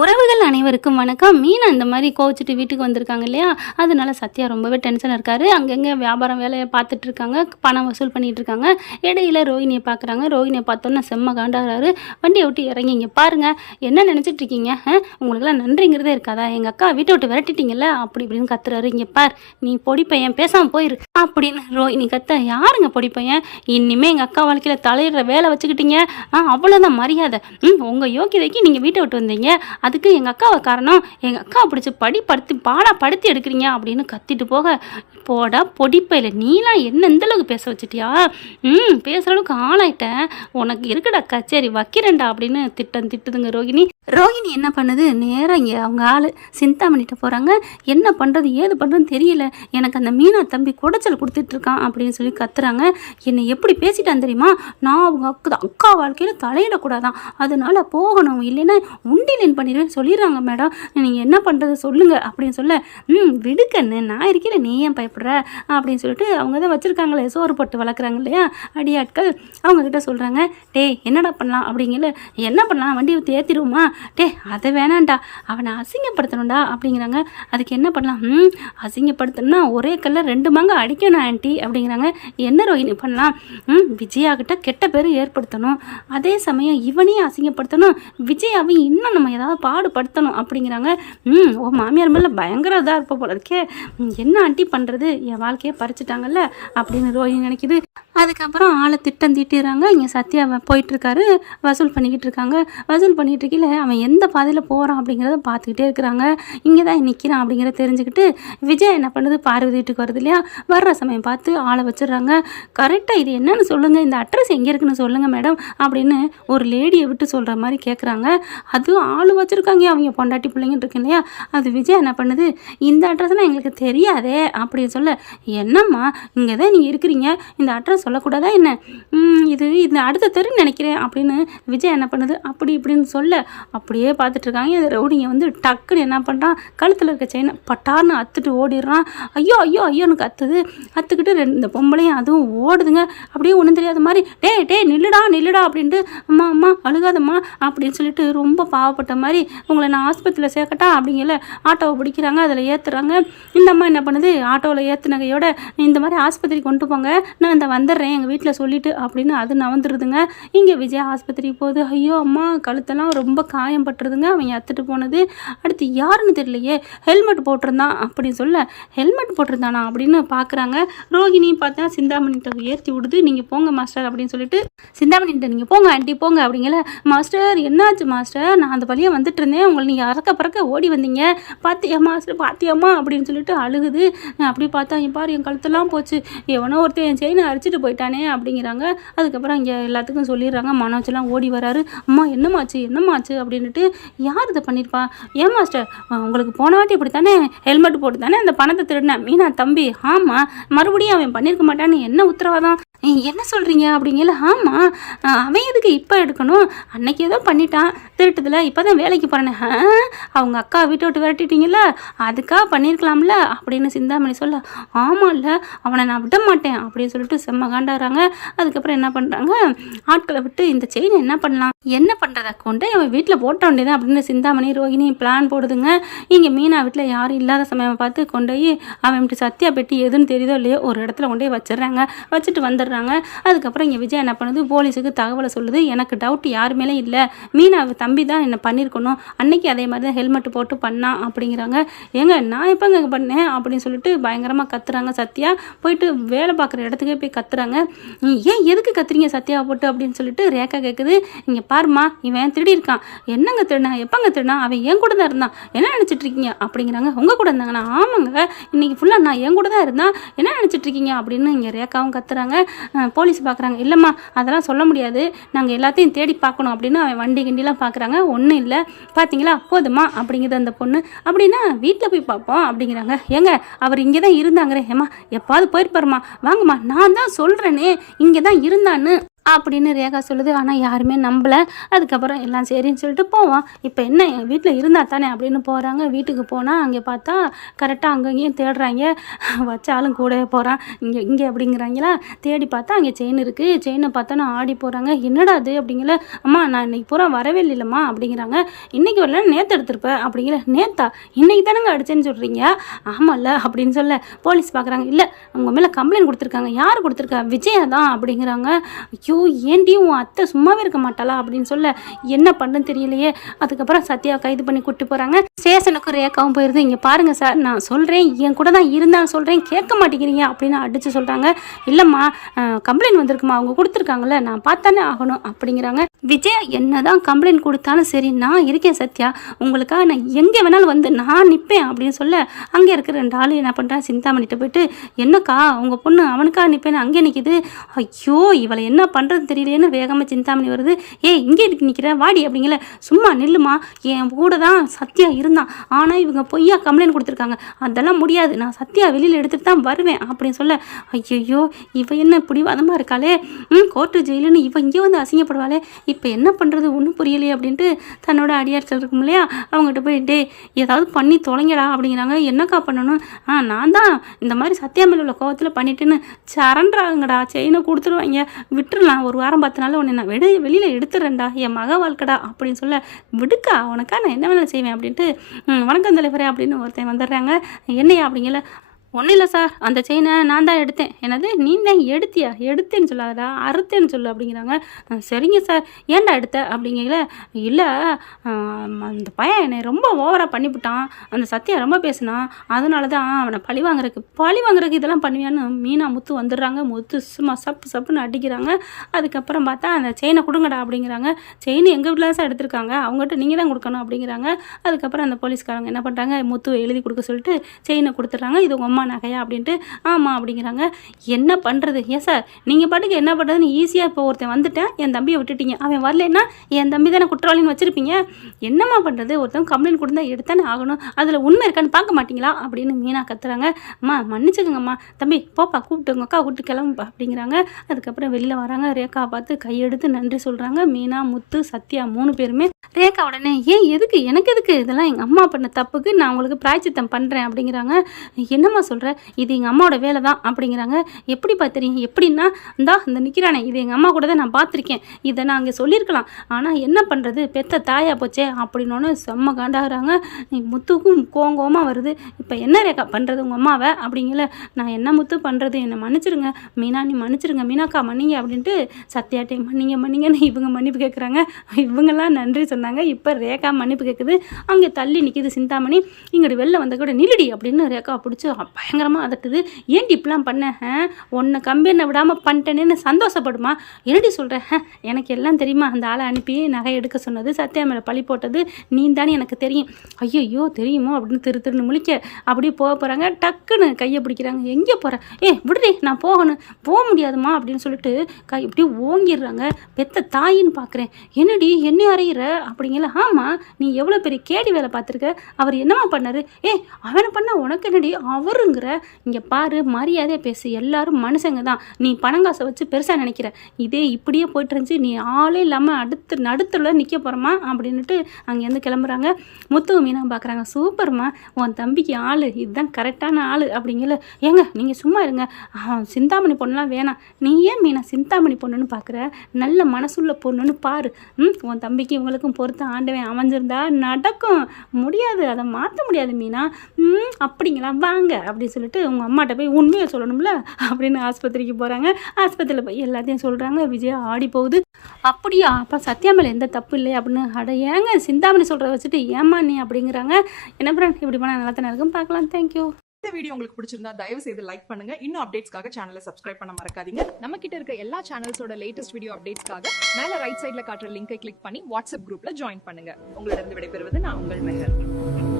உறவுகள் அனைவருக்கும் வணக்கம். மீனா இந்த மாதிரி கோவிச்சிட்டு வீட்டுக்கு வந்திருக்காங்க இல்லையா, அதனால சத்யா ரொம்பவே டென்ஷனாக இருக்காரு. அங்கங்கே வியாபாரம் வேலையை பார்த்துட்டு இருக்காங்க, பணம் வசூல் பண்ணிட்டு இருக்காங்க. இடையில ரோஹிணியை பார்க்குறாங்க. ரோஹிணியை பார்த்தோன்னா செம்ம காண்டாகிறாரு. வண்டியை விட்டு இறங்கி இங்கே பாருங்க, என்ன நினச்சிட்டு இருக்கீங்க? உங்களுக்குலாம் நன்றிங்கிறதே இருக்காதா? எங்கள் அக்கா வீட்டை விட்டு விரட்டிட்டீங்கல்ல அப்படி இப்படின்னு கத்துறாரு. இங்கே பார், நீ பொடி பையன் பேசாமல் போயிரு அப்படின்னு ரோஹிணி கத்த. யாருங்க பொடி பையன்? இனிமேல் எங்கள் அக்கா வாழ்க்கையில் தலையிடுற வேலை வச்சுக்கிட்டீங்க, அவ்வளோதான் மரியாதை. உங்கள் யோக்கியதைக்கு நீங்கள் வீட்டை விட்டு வந்தீங்க, அதுக்கு எங்கள் அக்காவை காரணம், எங்கள் அக்கா பிடிச்சி படுத்தி எடுக்கிறீங்க அப்படின்னு கத்திட்டு போக, போடா பொடிப்பையில் நீலாம் என்ன இந்தளவுக்கு பேச வச்சுட்டியா? பேசுகிற அளவுக்கு ஆளாயிட்டேன், உனக்கு இருக்குடா கச்சேரி வைக்கிறேன்டா அப்படின்னு திட்டுதுங்க ரோகிணி. ரோகிணி என்ன பண்ணுது, நேராக இங்கே அவங்க ஆள் சிந்தாமணிகிட்ட போகிறாங்க. என்ன பண்ணுறது ஏது பண்ணுறதுன்னு தெரியல, எனக்கு அந்த மீனா தம்பி குடைச்சல் கொடுத்துட்ருக்கான் அப்படின்னு சொல்லி கத்துறாங்க. என்னை எப்படி பேசிட்டான் தெரியுமா? நான் அவங்க அக்கா வாழ்க்கையில் தலையிடக்கூடாதான், அதனால போகணும், இல்லைன்னா உண்டிலேன் பண்ணிடுவேன் சொல்லிடுறாங்க மேடம், நீங்கள் என்ன பண்ணுறது சொல்லுங்கள் அப்படின்னு சொல்ல, விடுக்கண்ணு நான் இருக்கிறேன், நீ ஏன் பயப்படுற அப்படின்னு சொல்லிட்டு அவங்க தான் வச்சுருக்காங்களே சோறு போட்டு வளர்க்குறாங்க இல்லையா அடியாட்கள், அவங்கக்கிட்ட சொல்கிறாங்க. டே என்னடா பண்ணலாம் அப்படிங்கல, என்ன பண்ணலாம், வண்டி ஊற்றி ஏற்றிடுவோமா? டே அதை வேணாண்டா, அவனை அசிங்கப்படுத்தணும்டா அப்படிங்கிறாங்க. அதுக்கு என்ன பண்ணலாம்? அசிங்கப்படுத்தணும்னா ஒரே கல்ல 2 மாங்க அடிக்கணும் ஆண்டி அப்படிங்கிறாங்க. என்ன ரோஹிணி பண்ணலாம்? விஜயாக்கிட்ட கெட்ட பேர் ஏற்படுத்தணும், அதே சமயம் இவனையும் அசிங்கப்படுத்தணும், விஜயாவை இன்னும் நம்ம ஏதாவது பாடுபடுத்தணும் அப்படிங்கிறாங்க. ஓ மாமியார் மேலே பயங்கர இதாக இருப்ப போல இருக்கே, என்ன ஆண்டி பண்ணுறது, என் வாழ்க்கையை பறிச்சுட்டாங்கல்ல அப்படின்னு ரோஹிணி நினைக்குது. அதுக்கப்புறம் ஆளை திட்டம் தீட்டிடுறாங்க. இங்கே சத்யா போயிட்டுருக்காரு, வசூல் பண்ணிக்கிட்டு இருக்காங்க. வசூல் பண்ணிகிட்டு இருக்கையில் அவன் எந்த பாதையில் போகிறான் அப்படிங்கிறத பார்த்துக்கிட்டே இருக்கிறாங்க. இங்கே தான் நிற்கிறான் அப்படிங்கிறத தெரிஞ்சுக்கிட்டு விஜய் என்ன பண்ணுது, பார்வதி வீட்டுக்கு வருது இல்லையா, வர்ற சமயம் பார்த்து ஆளை வச்சிடுறாங்க. கரெக்டாக இது என்னன்னு சொல்லுங்கள், இந்த அட்ரஸ் எங்கே இருக்குன்னு சொல்லுங்கள் மேடம் அப்படின்னு ஒரு லேடியை விட்டு சொல்கிற மாதிரி கேட்குறாங்க. அதுவும் ஆள் வச்சுருக்காங்க, அவங்க பொண்டாட்டி பிள்ளைங்க இருக்கு இல்லையா. அது விஜய் என்ன பண்ணுது, இந்த அட்ரஸ்னால் எங்களுக்கு தெரியாதே அப்படின்னு சொல்ல, என்னம்மா இங்கே தான் நீங்கள் இருக்கிறீங்க, இந்த அட்ரஸ் சொல்லக்கூடாதா என்ன, இது இந்த அடுத்த தெருன்னு நினைக்கிறேன் அப்படின்னு விஜய் என்ன பண்ணுது, அப்படி இப்படின்னு சொல்ல அப்படியே பார்த்துட்டு இருக்காங்க. இந்த ரவுடிங்க வந்து டக்குன்னு என்ன பண்ணுறான், கழுத்தில் இருக்க செயினை பட்டார்னு அத்துட்டு ஓடிடுறான். ஐயோ ஐயோ ஐயோன்னு அத்துக்கிட்டு இந்த பொம்பளையும் அதுவும் ஓடுதுங்க. அப்படியே ஒன்றும் தெரியாத மாதிரி, டே நில்லுடா அப்படின்ட்டு, அம்மா அழுகாதம்மா அப்படின்னு சொல்லிட்டு ரொம்ப பாவப்பட்ட மாதிரி, உங்களை நான் ஆஸ்பத்திரியில் சேர்க்கட்டா அப்படிங்கல ஆட்டோவை பிடிக்கிறாங்க, அதில் ஏற்றுறாங்க. இந்த அம்மா என்ன பண்ணுது, ஆட்டோவில் ஏற்றுனகையோட இந்த மாதிரி ஆஸ்பத்திரி கொண்டு போங்க, நான் இந்த வந்துடுறேன் எங்கள் வீட்டில் சொல்லிவிட்டு அப்படின்னு அது நவந்துருதுங்க. இங்கே விஜய் ஆஸ்பத்திரிக்கு போகுது. ஐயோ அம்மா கழுத்தெல்லாம் ரொம்ப காயம் பட்டுருதுங்க, அவங்க அத்துட்டு போனது. அடுத்து யாருன்னு தெரியலையே, ஹெல்மெட் போட்டிருந்தான் அப்படின்னு சொல்ல, ஹெல்மெட் போட்டிருந்தானா அப்படின்னு பார்க்குறாங்க. ரோஹிணி பார்த்தா சிந்தாமணிகிட்ட ஏற்றி விடுது, நீங்கள் போங்க மாஸ்டர் அப்படின்னு சொல்லிட்டு, சிந்தாமணிகிட்ட நீங்கள் போங்க ஆண்டி போங்க அப்படிங்கல. மாஸ்டர் என்னாச்சு மாஸ்டர், நான் அந்த வழியாக வந்துட்டு இருந்தேன், உங்களை நீங்கள் பறக்க ஓடி வந்தீங்க, பாத்தியா மாஸ்டர் பாத்தியாம்மா அப்படின்னு சொல்லிட்டு அழுகுது. அப்படி பார்த்தா பாரு என் கழுத்தெல்லாம் போச்சு, எவனோ ஒருத்தர் என் செயினை அரிச்சிட்டு போயிட்டானே அப்படிங்கிறாங்க. அதுக்கப்புறம் இங்கே எல்லாத்துக்கும் சொல்லிடுறாங்க. மனோஜெல்லாம் ஓடி வராரு. அம்மா என்னம்மாச்சு அப்படின்ட்டு, யார் இதை பண்ணியிருப்பா? ஏன் மாஸ்டர் உங்களுக்கு போன வாட்டி இப்படி தானே ஹெல்மெட் போட்டு தானே அந்த பணத்தை திருடினேன் மீனா தம்பி, ஆமாம் மறுபடியும் அவன் பண்ணியிருக்க மாட்டான்னு என்ன உத்தரவாதம், என்ன சொல்கிறீங்க அப்படிங்கல. ஆமாம் அவன் எதுக்கு இப்போ எடுக்கணும், அன்னைக்கு ஏதோ பண்ணிட்டான் திருட்டுதில், இப்போ தான் வேலைக்கு போகிறேன்னு, அவங்க அக்கா வீட்டை விட்டு விரட்டிட்டீங்கள அதுக்காக பண்ணியிருக்கலாம்ல அப்படின்னு சிந்தாமணி சொல்ல, ஆமாம் இல்லை அவனை நான் விட மாட்டேன் அப்படின்னு சொல்லிட்டு செம்ம காண்டாடுறாங்க. அதுக்கப்புறம் என்ன பண்ணுறாங்க, ஆட்களை விட்டு இந்த செயினை என்ன பண்ணலாம், என்ன பண்ணுறதை கொண்டு அவன் வீட்டில் போட்ட வேண்டியதான் அப்படின்னு சிந்தாமணி ரோஹிணி பிளான் போடுதுங்க. இங்கே மீனா வீட்டில் யாரும் இல்லாத சமயம் பார்த்து கொண்டு போய் அவன் இப்படி சத்யா பெட்டி எதுன்னு தெரியுதோ இல்லையோ ஒரு இடத்துல கொண்டு போய் வச்சிடுறாங்க. வச்சுட்டு வந்துடுறாங்க. அதுக்கப்புறம் இங்கே விஜய் என்ன பண்ணுது, போலீஸுக்கு தகவலை சொல்லுது. எனக்கு டவுட் யார் மேலே இல்லை, மீனா தம்பி தான் என்ன பண்ணியிருக்கணும், அன்னைக்கு அதே மாதிரி தான் ஹெல்மெட் போட்டு பண்ணான் அப்படிங்கிறாங்க. ஏங்க நான் எப்போங்க பண்ணேன் அப்படின்னு சொல்லிட்டு பயங்கரமாக கத்துறாங்க. சத்யா போயிட்டு வேலை பார்க்குற இடத்துக்கே போய் கத்துறாங்க. ஏன் எதுக்கு கத்துறீங்க சத்யாவை போட்டு அப்படின்னு சொல்லிட்டு ரேக்கா கேட்குது. இங்கே பாருமா இவன் திருடி இருக்கான், என்னங்க திருடினா, எப்போங்க திருடினா, அவன் என் கூட தான் இருந்தான், என்ன நினச்சிட்டு இருக்கீங்க அப்படிங்கிறாங்க. உங்கள் கூட இருந்தாங்கண்ணா, ஆமாங்க இன்னைக்கு ஃபுல்லாக நான் என் கூட தான் இருந்தான், என்ன நினச்சிட்டு இருக்கீங்க அப்படின்னு இங்கே ரேக்காவும் கத்துறாங்க. போலீஸ் பார்க்குறாங்க. இல்லைம்மா அதெல்லாம் சொல்ல முடியாது, நாங்கள் எல்லாத்தையும் தேடி பார்க்கணும் அப்படின்னு அவன் வண்டி கிண்டிலாம் பார்க்குறாங்க. ஒன்றும் இல்லை பார்த்தீங்களா போதுமா அப்படிங்கிறது அந்த பொண்ணு. அப்படின்னா வீட்டில் போய் பார்ப்போம் அப்படிங்கிறாங்க. ஏங்க அவர் இங்கே தான் இருந்தாங்கிறே, ஏம்மா எப்பாவது போயிருப்பாருமா, வாங்கம்மா நான் தான் சொல்கிறேனே இங்கே தான் இருந்தான்னு அப்படின்னு ரேகா சொல்லுது. ஆனால் யாருமே நம்பலை. அதுக்கப்புறம் எல்லாம் சரின்னு சொல்லிட்டு போவோம். இப்போ என்ன என் வீட்டில் இருந்தால் தானே அப்படின்னு போகிறாங்க. வீட்டுக்கு போனால் அங்கே பார்த்தா கரெக்டாக அங்கங்கேயும் தேடுறாங்க. வச்சாலும் கூடவே போகிறான். இங்கே அப்படிங்கிறாங்களா. தேடி பார்த்தா அங்கே செயின் இருக்குது. செயினை பார்த்தோன்னா ஆடி போகிறாங்க. என்னடா அது அப்படிங்கிற. அம்மா நான் இன்னைக்கு பூரா வரவே இல்லைம்மா அப்படிங்கிறாங்க. இன்றைக்கி வரல நேற்று எடுத்திருப்பேன் அப்படிங்கிற. நேத்தா இன்னைக்கு தானேங்க அடிச்சேன்னு சொல்கிறீங்க. ஆமாம்ல அப்படின்னு சொல்ல போலீஸ் பார்க்குறாங்க. இல்லை உங்கள் மேலே கம்ப்ளைண்ட் கொடுத்துருக்காங்க. யார் கொடுத்துருக்கா? விஜயா தான் அப்படிங்கிறாங்க. ஐயோ ஏன்டி உன் அத்தை சும்மாவே இருக்க மாட்டாளா அப்படின்னு சொல்ல என்ன பண்ணுன்னு தெரியலையே. அதுக்கப்புறம் சத்யாவை கைது பண்ணி கூட்டி போகிறாங்க. ஸ்டேஷனுக்கு ரேக்காவும் போயிருது. இங்கே பாருங்கள் சார் நான் சொல்கிறேன் என் கூட தான் இருந்தான்னு சொல்கிறேன் கேட்க மாட்டேங்கிறீங்க அப்படின்னு அடித்து சொல்கிறாங்க. இல்லைம்மா கம்ப்ளைண்ட் வந்திருக்குமா அவங்க கொடுத்துருக்காங்கல்ல நான் பார்த்தானே ஆகணும் அப்படிங்கிறாங்க. விஜயா என்ன தான் கம்ப்ளைண்ட் கொடுத்தாலும் சரி நான் இருக்கேன் சத்யா உங்களுக்காக நான் எங்கே வேணாலும் வந்து நான் நிற்பேன் அப்படின்னு சொல்ல அங்கே இருக்கிற 2 ஆள் என்ன பண்ணுறா சிந்தாமணிகிட்ட போயிட்டு என்னக்கா உங்கள் பொண்ணு அவனுக்காக நிற்பேன்னு அங்கே நிற்கிது. ஐயோ இவளை என்ன பண்ணுறது தெரியலேன்னு வேகமாக சிந்தாமணி வருது. இங்கே நிற்கிற வாடி அப்படிங்கல. சும்மா நில்லுமா என் கூட தான் சத்யா இருந்தான் ஆனால் இவங்க பொய்யா கம்ப்ளைண்ட் கொடுத்துருக்காங்க அதெல்லாம் முடியாது நான் சத்யா வெளியில் எடுத்துகிட்டு தான் வருவேன் அப்படின்னு சொல்ல ஐயோ இவ என்ன பிடிவாதமாக இருக்காளே கோர்ட்டு ஜெயிலுன்னு இவ இங்கே வந்து அசிங்கப்படுவாளே இப்போ என்ன பண்ணுறது ஒன்றும் புரியலையே அப்படின்ட்டு தன்னோட அடியாட்கள் இருக்கும் இல்லையா அவங்ககிட்ட போய் ஏதாவது பண்ணி தொலைங்கடா அப்படிங்கிறாங்க. என்னக்கா பண்ணணும்? நான் தான் இந்த மாதிரி சத்யா மேல உள்ள கோவத்தில் பண்ணிட்டேன்னு சரண்டாங்கடா செயினை கொடுத்துருவாங்க விட்டுடலாம் 1 வாரம் 10 நாள் உன்னை நான் வெளியில் எடுத்துறேன்டா என் மக வாழ்க்கடா அப்படின்னு சொல்ல விடுக்கா உனக்கா நான் என்ன வேணாலும் செய்வேன் அப்படின்ட்டு வணக்கம் தலைவரே அப்படின்னு ஒருத்தன் வந்துடுறாங்க. என்னையா அப்படிங்கல. ஒன்றும் இல்லை சார் அந்த செயினை நான் தான் எடுத்தேன். என்னது நீ தான் எடுத்தியா? எடுத்தேன்னு சொல்லாதடா அறுத்தேன்னு சொல்லு அப்படிங்கிறாங்க. சரிங்க சார் ஏன்டா எடுத்த அப்படிங்கல. இல்லை அந்த பையன் என்னை ரொம்ப ஓவராக பண்ணிவிட்டான் அந்த சத்யா ரொம்ப பேசினான் அதனால தான் அவனை பழி வாங்குறதுக்கு இதெல்லாம் பண்ணுவியான்னு மீனா முத்து வந்துடுறாங்க. முத்து சும்மா சப்புன்னு அடிக்கிறாங்க. அதுக்கப்புறம் பார்த்தா அந்த செயினை கொடுங்கடா அப்படிங்கிறாங்க. செயின் எங்கள் வீட்டில் தான் சார் எடுத்திருக்காங்க அவங்ககிட்ட நீங்கள் தான் கொடுக்கணும் அப்படிங்கிறாங்க. அதுக்கப்புறம் அந்த போலீஸ்காரங்க என்ன பண்ணுறாங்க முத்து எழுதி கொடுக்க சொல்லிட்டு செயினை கொடுத்துட்றாங்க. இது உங்கள் அம்மா நகையா அப்படின்ட்டு. ஆமாம் அப்படிங்கிறாங்க. என்ன பண்ணுறது? ஏன் சார் நீங்கள் பாட்டுக்கு என்ன பண்ணுறதுன்னு ஈஸியாக இப்போ ஒருத்தன் வந்துட்டேன் என் தம்பியை விட்டுட்டீங்க அவன் வரலன்னா என் தம்பி தானே குற்றவாளின்னு வச்சுருப்பீங்க. என்னம்மா பண்ணுறது? ஒருத்தவங்க கம்ப்ளைண்ட் கொடுத்தா எடுத்தானே ஆகணும் அதில் உண்மை இருக்கான்னு பார்க்க மாட்டீங்களா அப்படின்னு மீனா கத்துறாங்க. அம்மா மன்னிச்சுக்கோங்கம்மா தம்பி போப்பா கூப்பிட்டு உங்கள் அக்கா கூப்பிட்டு கிளம்புப்பா அப்படிங்கிறாங்க. அதுக்கப்புறம் வெளியில் வராங்க. ரேகா பார்த்து கையெடுத்து நன்றி சொல்கிறாங்க. மீனா முத்து சத்யா 3 பேருமே. ரேகா உடனே எதுக்கு எனக்கு எதுக்கு இதெல்லாம் எங்கள் அம்மா பண்ண தப்புக்கு நான் உங்களுக்கு பிராய்ச்சித்தம் பண்ணுறேன் அப்படிங்கிறாங்க. என்னம்மா சொல்கிற? இது எங்கள் அம்மாவோட வேலை தான் அப்படிங்கிறாங்க. எப்படி பார்த்துறீங்க? எப்படின்னா இந்த நிற்கிறானே இது எங்கள் அம்மா கூட தான் நான் பார்த்துருக்கேன் இதை நான் அங்கே சொல்லியிருக்கலாம் ஆனால் என்ன பண்ணுறது பெத்த தாயா போச்சே அப்படின்னோன்னு செம்ம காண்டாகிறாங்க. முத்துக்கும் கோங்கோமாக வருது. இப்போ என்ன ரேகா பண்ணுறது உங்கள் அம்மாவை அப்படிங்கல. நான் என்ன முத்து பண்ணுறது என்னை மன்னிச்சிருங்க மீனா நீ மன்னிச்சிருங்க மீனாக்கா மன்னிங்க அப்படின்ட்டு சத்யாட்டே மன்னிங்கன்னு இவங்க மன்னிப்பு கேட்குறாங்க. இவங்கெல்லாம் நன்றி சொன்னாங்க. இப்போ ரேகா மன்னிப்பு கேட்குது. அங்கே தள்ளி நிற்கிது சிந்தாமணி. இங்கிட்டு வெளில வந்த கூட நில்லுடி அப்படின்னு ரேகா பிடிச்சி பயங்கரமாக அதட்டுது. ஏன்டி இப்படிலாம் பண்ண உன்னை கம்பெனியை விடாமல் பண்ணிட்டேன்னு சந்தோஷப்படுமா? என்னடி சொல்கிறேன் எனக்கு எல்லாம் தெரியுமா அந்த ஆளை அனுப்பி நகை எடுக்க சொன்னது சத்யா மேலே பழி போட்டது நீ தானே எனக்கு தெரியும். ஐயோ தெரியுமோ அப்படின்னு திருன்னு முழிக்க அப்படியே போகிறாங்க. டக்குன்னு கையை பிடிக்கிறாங்க. எங்கே போகிற? விடுறே நான் போக முடியாதுமா அப்படின்னு சொல்லிட்டு கை இப்படி ஓங்கிடுறாங்க. பெத்த தாயின்னு பார்க்குறேன். என்னடி என்ன அறையிற அப்படிங்கல. ஆமாம் நீ எவ்வளோ பெரிய கேடி வேலை பார்த்துருக்க அவர் என்னமா பண்ணாரு? அவனை பண்ண உனக்கு என்னடி அவருங்கிற. இங்கே பாரு மரியாதையாக பேசு எல்லாரும் மனுஷங்க தான். நீ பணங்காசை வச்சு பெருசாக நினைக்கிற இதே இப்படியே போயிட்டு இருந்துச்சு நீ ஆளே இல்லாமல் நடுத்துல நிற்க போகிறோமா அப்படின்ட்டு அங்கேருந்து கிளம்புறாங்க. முத்து மீனா பார்க்குறாங்க. சூப்பர்மா உன் தம்பிக்கு ஆள் இதுதான் கரெக்டான ஆள் அப்படிங்கல. நீங்கள் சும்மா இருங்க சிந்தாமணி பொண்ணுலாம் வேணாம். நீ ஏன் மீனா சிந்தாமணி பொண்ணுன்னு பார்க்குற? நல்ல மனசுள்ள பொண்ணுன்னு பாரு. உன் தம்பிக்கு இவங்களுக்கும் பொறுத்த ஆண்டவன் அமைஞ்சிருந்தா நடக்கும். முடியாது அதை மாற்ற முடியாது மீனா. அப்படிங்களா வாங்க அப்படின்னு சொல்லிட்டு உங்கள் அம்மாட்ட போய் உண்மையை சொல்லணும்ல அப்படின்னு ஆஸ்பத்திரிக்கு போகிறாங்க. ஆஸ்பத்திரியில் போய் எல்லாத்தையும் சொல்கிறாங்க. விஜயா ஆடி போகுது. அப்படியா அப்போ சத்யா மேலே எந்த தப்பு இல்லையா அப்படின்னு ஏங்க சிந்தாமணி சொல்கிறத வச்சுட்டு ஏமா நீ அப்படிங்கிறாங்க. என்ன ஃப்ரெண்ட் இப்படி பண்ணால் நல்லா தானே இருக்கும். பார்க்கலாம். தேங்க்யூ. இந்த வீடியோ உங்களுக்கு பிடிச்சிருந்தா தயவு செய்து லைக் பண்ணுங்க. இன்னும் அப்டேட்ஸ்க்காக சேனலை சப்ஸ்கிரைப் பண்ண மறக்காதீங்க. நம்ம கிட்ட இருக்க எல்லா சேனல்ஸோட லேட்டஸ்ட் வீடியோ அப்டேட்ஸ்க்காக மேல ரைட் சைடுல காட்டுற லிங்கை கிளிக் பண்ணி வாட்ஸ்அப் குரூப்ல ஜாயின் பண்ணுங்க. உங்களிடம் விடைபெறுவது நான் உங்கள் மெஹர்.